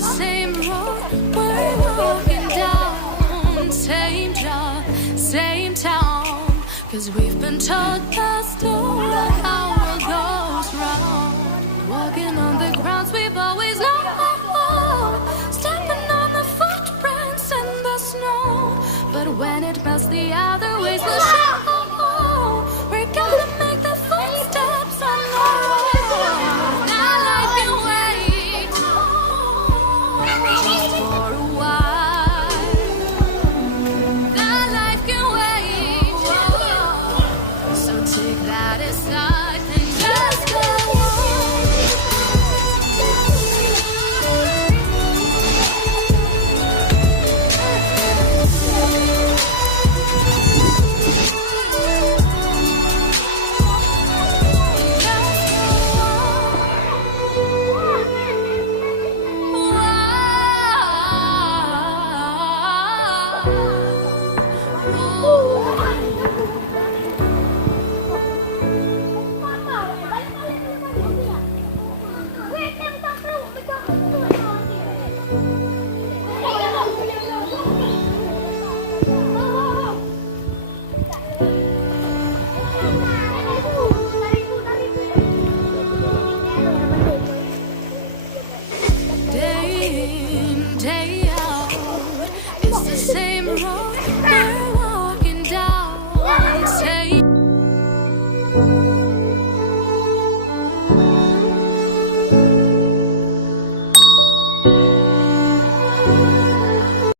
the same road we're walking down. Same job, same town. 'Cause we've been told the story how it goes round. Walking on the grounds we've always known. Stepping on the footprints in the snow. But when it melts, the other ways will show. We're gonna make the footsteps on our own. Now life can wait just for a while. Now life can wait. So take that aside and just go on. Day in, day out, it's the same